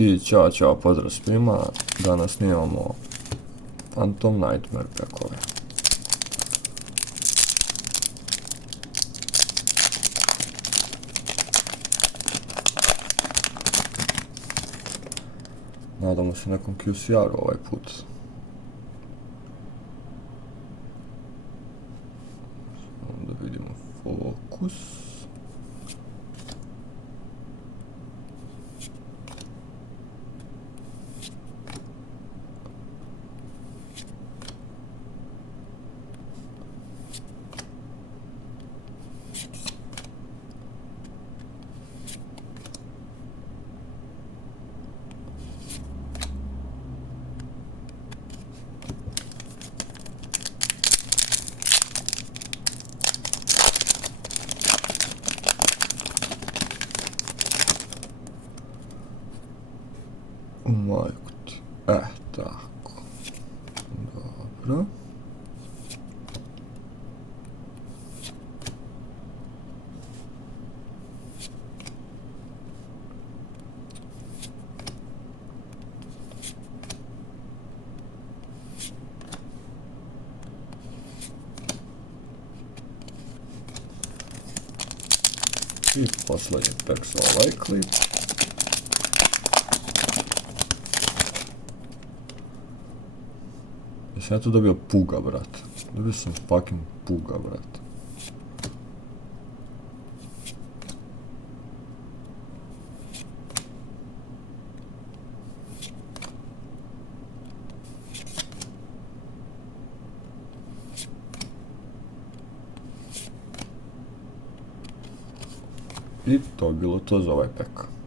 I ćao pozdrav svima, danas snimamo Phantom Nightmare pekove. Nadamo se nekom QCR-u ovaj put. Da vidimo fokus. Majku ti. Tako. Dobro. I poslednji pek za ovaj klip. Jesam ja tu dobio puga, brat. Dobio sam fucking puga, brat. I to je bilo to za ovaj pek.